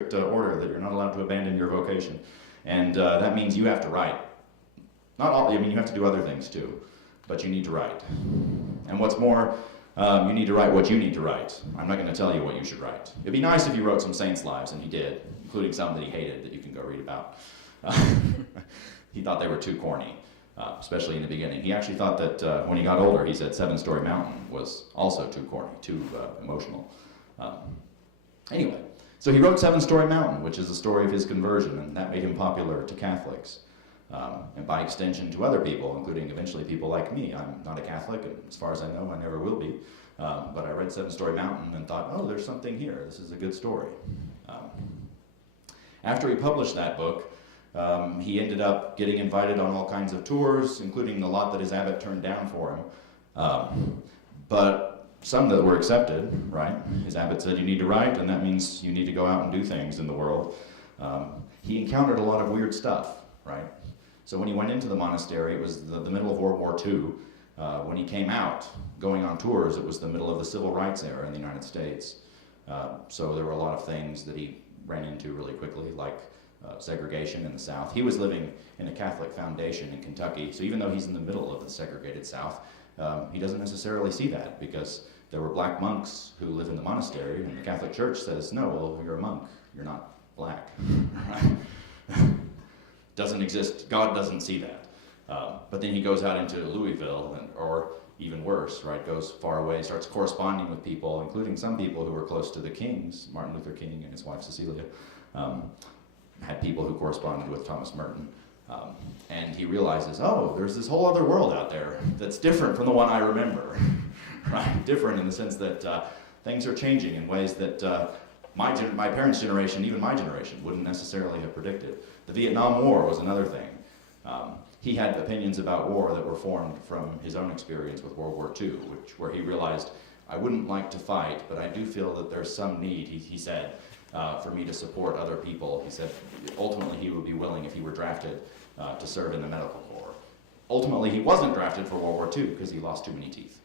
order that you're not allowed to abandon your vocation. And that means you have to write. Not all, I mean, you have to do other things too, but you need to write. And what's more, you need to write what you need to write. I'm not going to tell you what you should write. It'd be nice if you wrote some saints' lives, and he did, including some that he hated that you can go read about. He thought they were too corny, especially in the beginning. He actually thought that when he got older, he said Seven Story Mountain was also too corny, too emotional. Anyway, so he wrote Seven Story Mountain, which is the story of his conversion, and that made him popular to Catholics. And by extension to other people, including eventually people like me. I'm not a Catholic, and as far as I know, I never will be. But I read Seven Story Mountain and thought, oh, there's something here. This is a good story. After he published that book, he ended up getting invited on all kinds of tours, including the lot that his abbot turned down for him. But some that were accepted, right? His abbot said, you need to write, and that means you need to go out and do things in the world. He encountered a lot of weird stuff, right? So when he went into the monastery, it was the middle of World War II. When he came out, going on tours, it was the middle of the civil rights era in the United States. So there were a lot of things that he ran into really quickly, like segregation in the South. He was living in a Catholic foundation in Kentucky, so even though he's in the middle of the segregated South, he doesn't necessarily see that, because there were black monks who live in the monastery, and the Catholic Church says, no, well, you're a monk, you're not black. Right? Doesn't exist, God doesn't see that. But then he goes out into Louisville, or even worse, right, goes far away, starts corresponding with people, including some people who were close to the kings, Martin Luther King and his wife Cecilia, had people who corresponded with Thomas Merton. And he realizes, oh, there's this whole other world out there that's different from the one I remember, right? Different in the sense that things are changing in ways that my parents' generation, even my generation, wouldn't necessarily have predicted. The Vietnam War was another thing. He had opinions about war that were formed from his own experience with World War II, where he realized, I wouldn't like to fight, but I do feel that there's some need, he said, for me to support other people. He said ultimately he would be willing, if he were drafted, to serve in the medical corps. Ultimately he wasn't drafted for World War II because he lost too many teeth.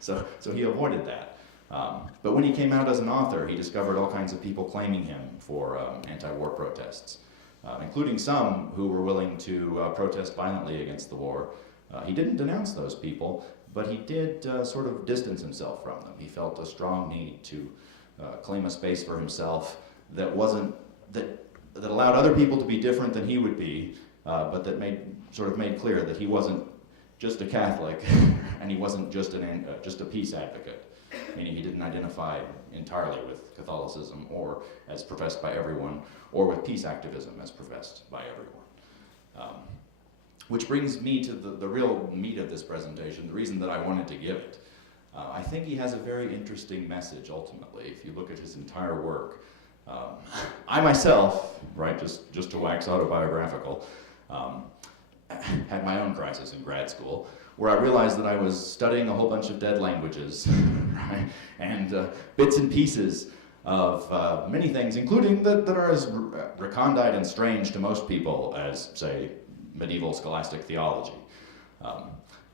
So he avoided that. But when he came out as an author, he discovered all kinds of people claiming him for anti-war protests, including some who were willing to protest violently against the war. He didn't denounce those people, but he did sort of distance himself from them. He felt a strong need to claim a space for himself that allowed other people to be different than he would be, but that made clear that he wasn't just a Catholic and he wasn't just a peace advocate. Meaning he didn't identify entirely with Catholicism or as professed by everyone, or with peace activism as professed by everyone. Which brings me to the real meat of this presentation, the reason that I wanted to give it. I think he has a very interesting message ultimately, if you look at his entire work. I myself, right, just to wax autobiographical, had my own crisis in grad school, where I realized that I was studying a whole bunch of dead languages, right? And bits and pieces of many things, including that are as recondite and strange to most people as, say, medieval scholastic theology.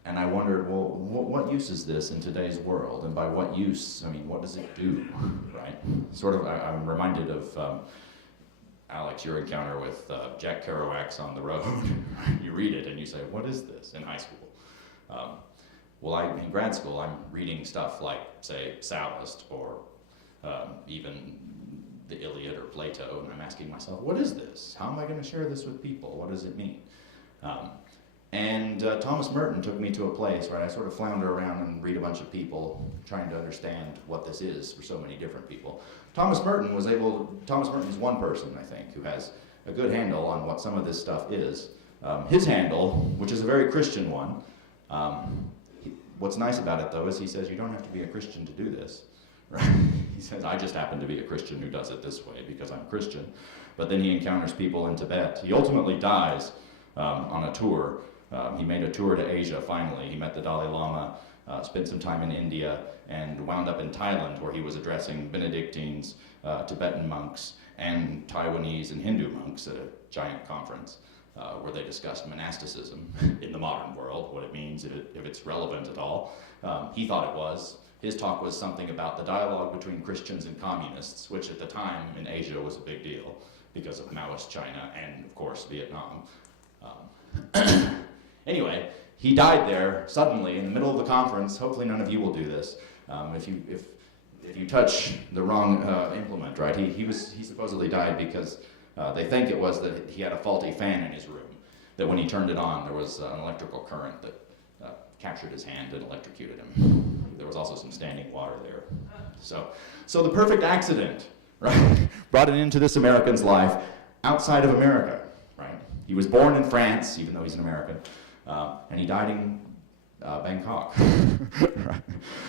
And I wondered, well, what use is this in today's world? And by what use, I mean, what does it do, right? Sort of, I'm reminded of Alex, your encounter with Jack Kerouac's On the Road. You read it and you say, what is this, in high school? Well, in grad school, I'm reading stuff like, say, Sallust, or even the Iliad or Plato, and I'm asking myself, what is this? How am I going to share this with people? What does it mean? And Thomas Merton took me to a place where I sort of flounder around and read a bunch of people trying to understand what this is for so many different people. Thomas Merton is one person, I think, who has a good handle on what some of this stuff is. His handle, which is a very Christian one, what's nice about it though is he says you don't have to be a Christian to do this. Right? He says, I just happen to be a Christian who does it this way because I'm Christian. But then he encounters people in Tibet. He ultimately dies on a tour. He made a tour to Asia finally. He met the Dalai Lama, spent some time in India, and wound up in Thailand where he was addressing Benedictines, Tibetan monks, and Taiwanese and Hindu monks at a giant conference where they discussed monasticism in the modern world, what it means, if it's relevant at all. He thought it was. His talk was something about the dialogue between Christians and communists, which at the time in Asia was a big deal because of Maoist China and, of course, Vietnam. Anyway, he died there suddenly in the middle of the conference. Hopefully none of you will do this. If you touch the wrong implement, right? He supposedly died because they think it was that he had a faulty fan in his room, that when he turned it on, there was an electrical current that captured his hand and electrocuted him. There was also some standing water there. So the perfect accident, right, brought an end to this American's life outside of America, right? He was born in France, even though he's an American, and he died in Bangkok.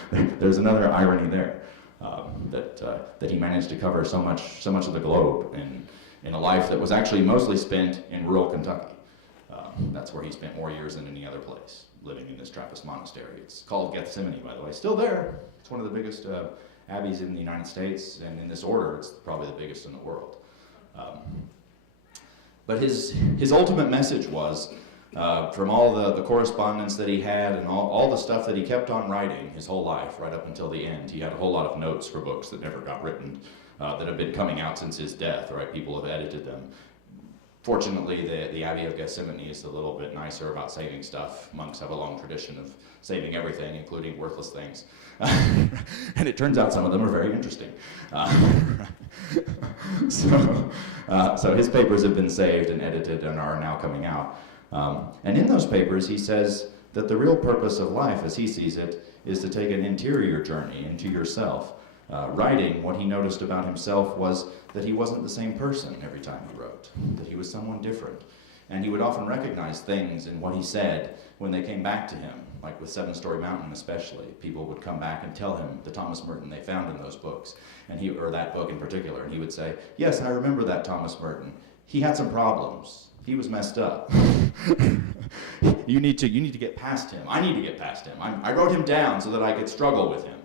Right? There's another irony there, that he managed to cover so much of the globe in a life that was actually mostly spent in rural Kentucky. That's where he spent more years than any other place, living in this Trappist monastery. It's called Gethsemane, by the way. Still there. It's one of the biggest abbeys in the United States, and in this order, it's probably the biggest in the world. But his ultimate message was, from all the correspondence that he had and all the stuff that he kept on writing his whole life, right up until the end. He had a whole lot of notes for books that never got written, that have been coming out since his death, right? People have edited them. Fortunately, the Abbey of Gethsemane is a little bit nicer about saving stuff. Monks have a long tradition of saving everything, including worthless things. And it turns out some of them are very interesting. So his papers have been saved and edited and are now coming out. And in those papers, he says that the real purpose of life, as he sees it, is to take an interior journey into yourself. Writing, what he noticed about himself was that he wasn't the same person every time he wrote, that he was someone different. And he would often recognize things in what he said when they came back to him, like with Seven Story Mountain especially. People would come back and tell him the Thomas Merton they found in those books, or that book in particular, and he would say, yes, I remember that Thomas Merton. He had some problems. He was messed up. You need to get past him. I need to get past him. I wrote him down so that I could struggle with him.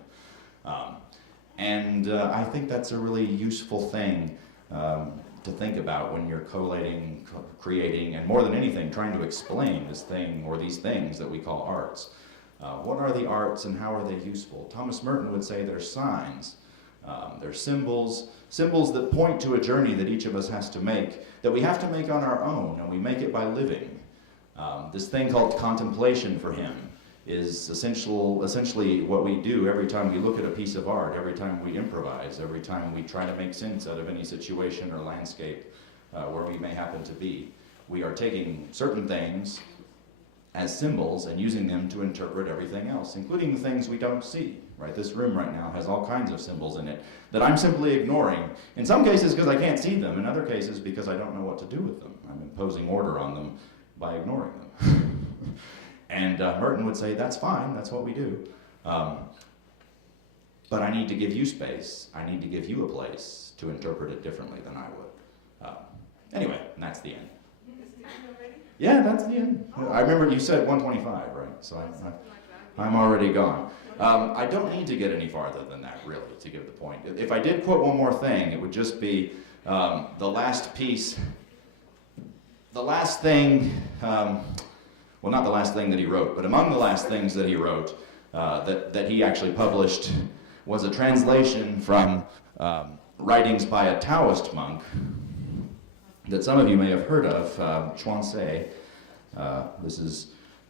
And I think that's a really useful thing to think about when you're collating, creating, and more than anything, trying to explain this thing or these things that we call arts. What are the arts and how are they useful? Thomas Merton would say they're signs. They're symbols that point to a journey that each of us has to make, that we have to make on our own, and we make it by living. This thing called contemplation for him is essentially what we do every time we look at a piece of art, every time we improvise, every time we try to make sense out of any situation or landscape where we may happen to be. We are taking certain things as symbols and using them to interpret everything else, including the things we don't see. Right? This room right now has all kinds of symbols in it that I'm simply ignoring, in some cases because I can't see them, in other cases because I don't know what to do with them. I'm imposing order on them by ignoring them. And Merton would say, that's fine, that's what we do. But I need to give you space. I need to give you a place to interpret it differently than I would. Anyway, and that's the end. Yeah, that's the end. I remember you said 125, right? So I'm already gone. I don't need to get any farther than that, really, to give the point. If I did quote one more thing, it would just be the last piece, the last thing, well, not the last thing that he wrote, but among the last things that he wrote that he actually published was a translation from writings by a Taoist monk that some of you may have heard of, Chuan-Tze. This is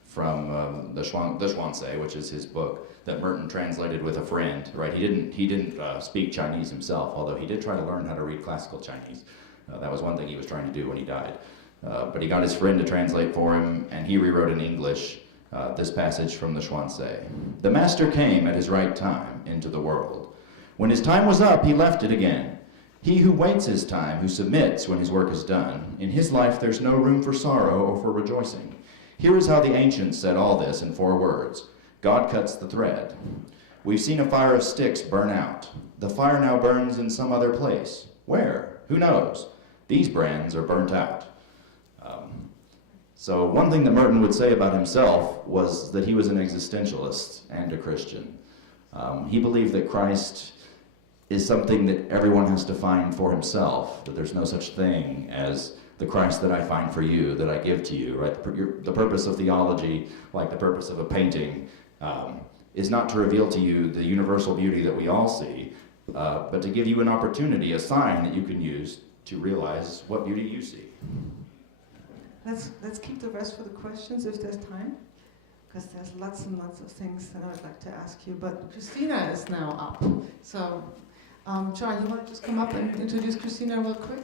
from the Chuan-Tze, which is his book that Merton translated with a friend. Right? He didn't speak Chinese himself, although he did try to learn how to read classical Chinese. That was one thing he was trying to do when he died. But he got his friend to translate for him, and he rewrote in English this passage from the Chuan-Tze. The master came at his right time into the world. When his time was up, he left it again. He who waits his time, who submits when his work is done, in his life there's no room for sorrow or for rejoicing. Here is how the ancients said all this in 4 words. God cuts the thread. We've seen a fire of sticks burn out. The fire now burns in some other place. Where? Who knows? These brands are burnt out. So one thing that Merton would say about himself was that he was an existentialist and a Christian. He believed that Christ is something that everyone has to find for himself, that there's no such thing as the Christ that I find for you, that I give to you, right? The purpose of theology, like the purpose of a painting, is not to reveal to you the universal beauty that we all see, but to give you an opportunity, a sign that you can use to realize what beauty you see. Let's keep the rest for the questions if there's time, because there's lots and lots of things that I would like to ask you. But Christina is now up. So, John, you want to just come up and introduce Christina real quick?